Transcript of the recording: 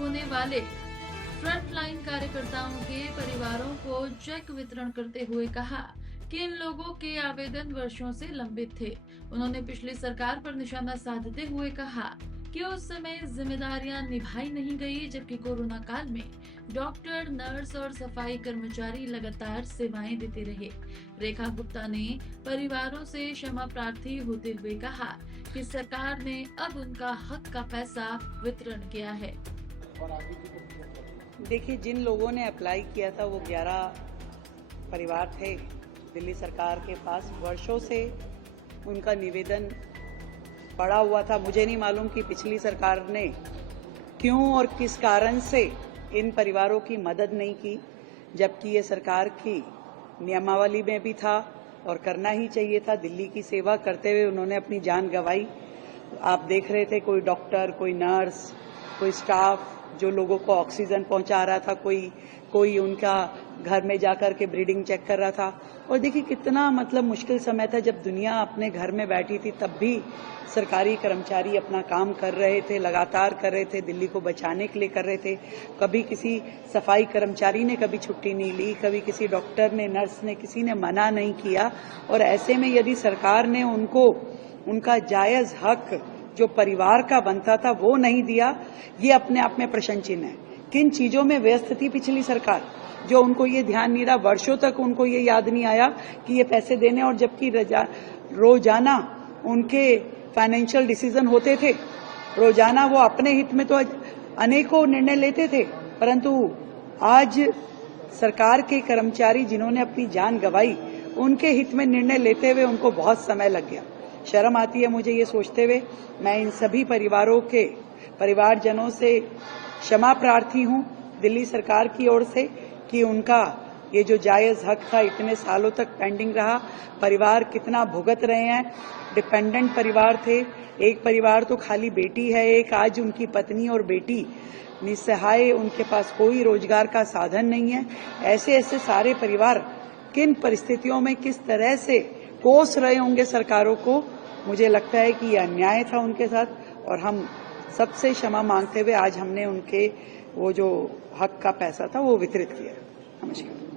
होने वाले फ्रंटलाइन कार्यकर्ताओं के परिवारों को चेक वितरण करते हुए कहा कि इन लोगों के आवेदन वर्षों से लंबित थे। उन्होंने पिछली सरकार पर निशाना साधते हुए कहा कि उस समय जिम्मेदारियां निभाई नहीं गई, जबकि कोरोना काल में डॉक्टर, नर्स और सफाई कर्मचारी लगातार सेवाएं देते रहे। रेखा गुप्ता ने परिवारों से क्षमा प्रार्थी होते हुए कहा कि सरकार ने अब उनका हक का पैसा वितरण किया है। देखिए, जिन लोगों ने अप्लाई किया था वो 11 परिवार थे दिल्ली सरकार के पास। वर्षों से उनका निवेदन पड़ा हुआ था। मुझे नहीं मालूम कि पिछली सरकार ने क्यों और किस कारण से इन परिवारों की मदद नहीं की, जबकि ये सरकार की नियमावली में भी था और करना ही चाहिए था। दिल्ली की सेवा करते हुए उन्होंने अपनी जान गंवाई। आप देख रहे थे, कोई डॉक्टर, कोई नर्स, कोई स्टाफ जो लोगों को ऑक्सीजन पहुंचा रहा था, कोई उनका घर में जाकर के ब्रीडिंग चेक कर रहा था। और देखिए कितना मुश्किल समय था जब दुनिया अपने घर में बैठी थी, तब भी सरकारी कर्मचारी अपना काम कर रहे थे, लगातार कर रहे थे, दिल्ली को बचाने के लिए कर रहे थे। कभी किसी सफाई कर्मचारी ने कभी छुट्टी नहीं ली, कभी किसी डॉक्टर ने, नर्स ने, किसी ने मना नहीं किया। और ऐसे में यदि सरकार ने उनको उनका जायज हक जो परिवार का बनता था वो नहीं दिया, ये अपने आप में प्रशंसनीय है। किन चीजों में व्यस्त थी पिछली सरकार, जो उनको ये ध्यान नहीं रहा, वर्षों तक उनको ये याद नहीं आया कि ये पैसे देने। और जबकि रोजाना उनके फाइनेंशियल डिसीजन होते थे, रोजाना वो अपने हित में तो अनेकों निर्णय लेते थे, परंतु आज सरकार के कर्मचारी जिन्होंने अपनी जान गंवाई, उनके हित में निर्णय लेते हुए उनको बहुत समय लग गया। शर्म आती है मुझे ये सोचते हुए। मैं इन सभी परिवारों के परिवारजनों से क्षमा प्रार्थी हूं दिल्ली सरकार की ओर से कि उनका ये जो जायज हक था इतने सालों तक पेंडिंग रहा। परिवार कितना भुगत रहे हैं, डिपेंडेंट परिवार थे। एक परिवार तो खाली बेटी है, एक आज उनकी पत्नी और बेटी निसहाय, उनके पास कोई रोजगार का साधन नहीं है। ऐसे सारे परिवार किन परिस्थितियों में किस तरह से कोस रहे होंगे सरकारों को। मुझे लगता है कि यह अन्याय था उनके साथ और हम सबसे क्षमा मांगते हुए आज हमने उनके वो जो हक का पैसा था वो वितरित किया। नमस्कार।